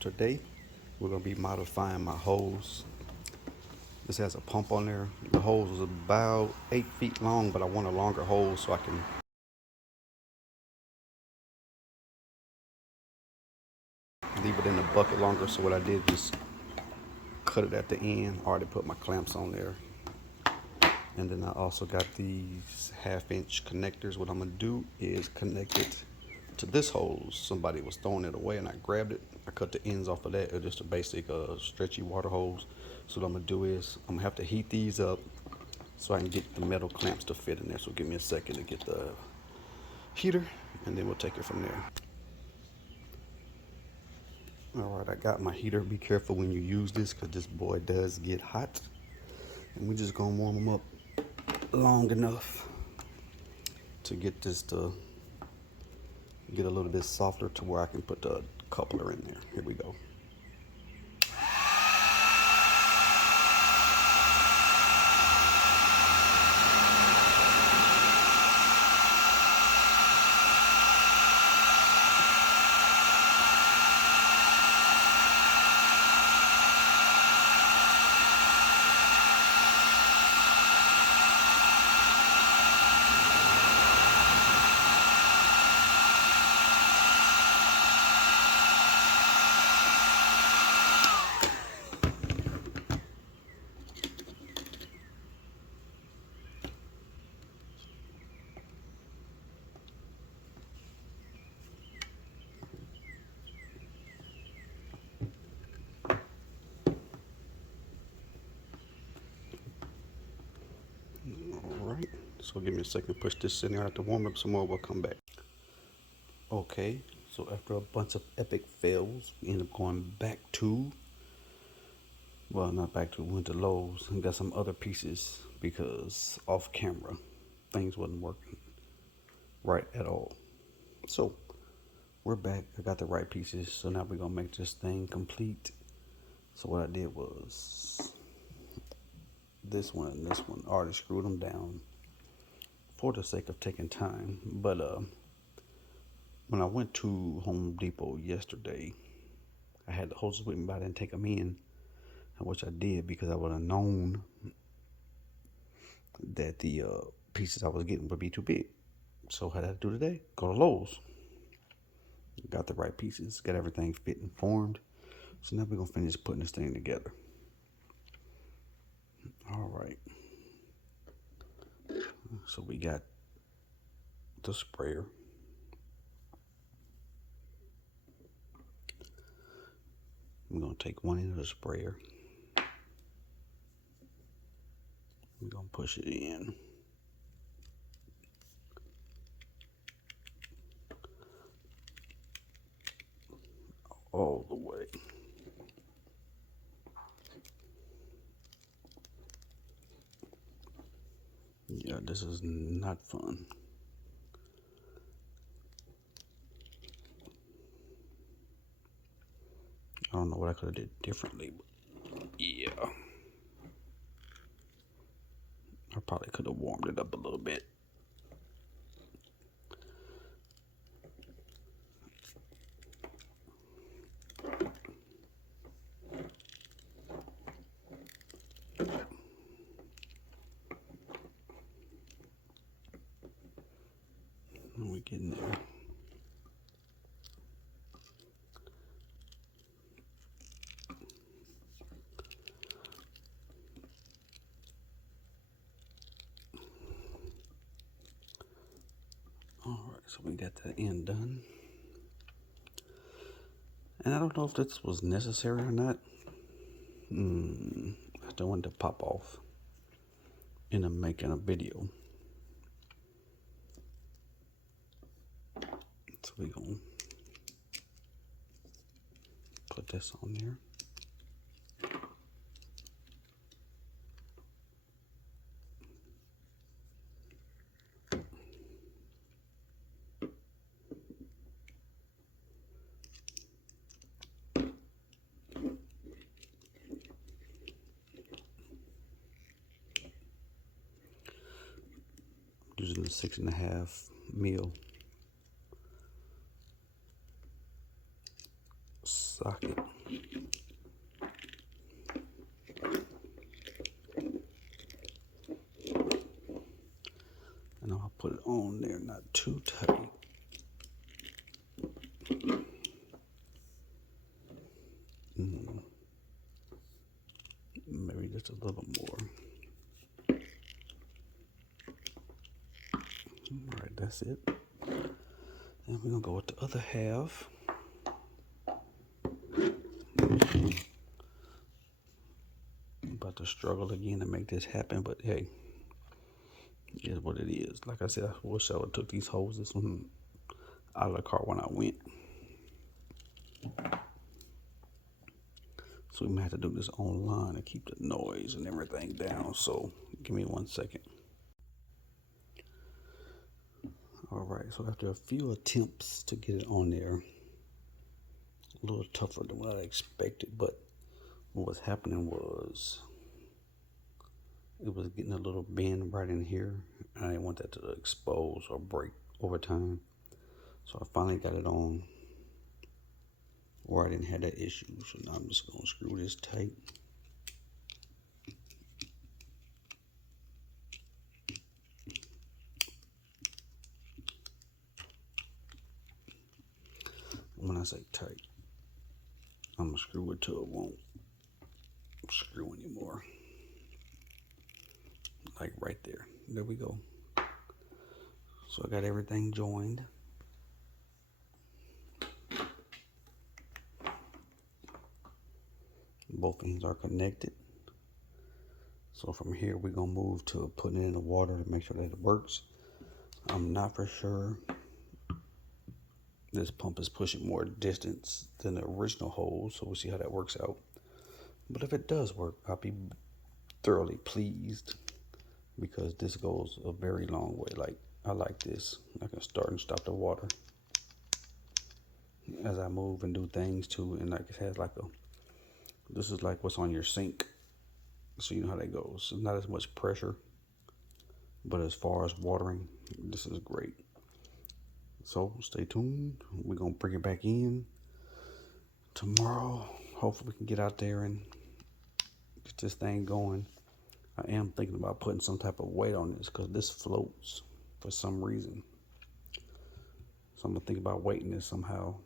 Today we're gonna be modifying my hose. This has a pump on there. The hose is about 8 feet long, but I want a longer hose so I can leave it in the bucket longer. So what I did is cut it at the end. I already put my clamps on there. And then I also got these 1/2 inch connectors. What I'm gonna do is connect it to this hose. Somebody was throwing it away and I grabbed it. I cut the ends off of that. It's just a basic stretchy water hose. So what I'm gonna do is I'm gonna have to heat these up so I can get the metal clamps to fit in there. So give me a second to get the heater and then we'll take it from there. All right, I got my heater. Be careful when you use this because this boy does get hot. And we're just gonna warm them up long enough to get this to get a little bit softer to where I can put the coupler in there. Here we go. All right, so give me a second, push this in there. I have to warm up some more, we'll come back. Okay, so after a bunch of epic fails, we ended up going back to, well, not back to, we went to Lowe's and got some other pieces because off camera, things wasn't working right at all. So we're back, I got the right pieces, so now we're gonna make this thing complete. So what I did was this one and this one, I already screwed them down for the sake of taking time. But when I went to Home Depot yesterday, I had the hoses with me, but I didn't take them in, which I did because I would have known that the pieces I was getting would be too big. So what I had to do today, go to Lowe's. Got the right pieces, got everything fit and formed. So now we're gonna finish putting this thing together. All right. So we got the sprayer. We're gonna take one end of the sprayer. We're gonna push it in. All the way. Yeah, this is not fun. I don't know what I could have did differently, but yeah. I probably could have warmed it up a little bit. We getting there. All right, so we got that end done. And I don't know if this was necessary or not. I don't want to pop off in making a video. So we gonna put this on there. Using the 6.5 mil socket. And I'll put it on there, not too tight. Maybe just a little more. All right, that's it. And we're gonna go with the other half. I'm about to struggle again to make this happen, but hey, it is what it is. Like I said, I wish I would have took these hoses from out of the car when I went. So we might have to do this online to keep the noise and everything down. So give me 1 second. All right, so after a few attempts to get it on there, a little tougher than what I expected, but what was happening was it was getting a little bend right in here. I didn't want that to expose or break over time. So I finally got it on where I didn't have that issue. So now I'm just gonna screw this tight. When I say tight, I'm gonna screw it till it won't screw anymore. Like right there. There we go. So I got everything joined. Both ends are connected. So from here we're gonna move to putting it in the water to make sure that it works. I'm not for sure this pump is pushing more distance than the original hose, so we'll see how that works out. But if it does work, I'll be thoroughly pleased because this goes a very long way. Like, I like this. I can start and stop the water as I move and do things too. And like it has like this is like what's on your sink. So you know how that goes. It's not as much pressure, but as far as watering, this is great. So stay tuned. We're gonna bring it back in tomorrow. Hopefully we can get out there and get this thing going. I am thinking about putting some type of weight on this because this floats for some reason. So I'm gonna think about weighting this somehow.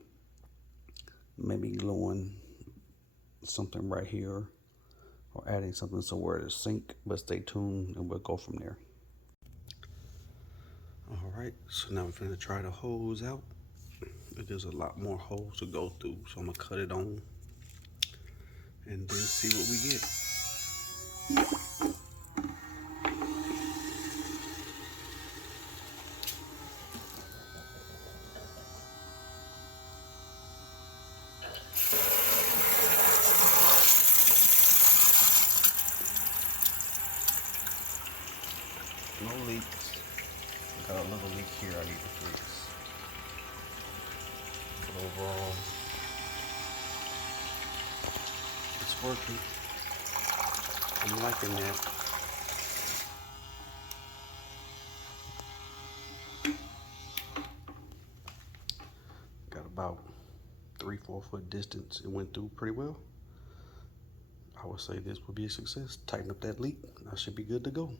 Maybe gluing something right here or adding something somewhere to sink, but stay tuned and we'll go from there. All right, so now we're gonna try the hose out. There's a lot more holes to go through, so I'm gonna cut it on and then see what we get. No leaks. Got a little leak here I need to fix. But overall, it's working. I'm liking that. Got about 3-4 foot distance. It went through pretty well. I would say this would be a success. Tighten up that leak. I should be good to go.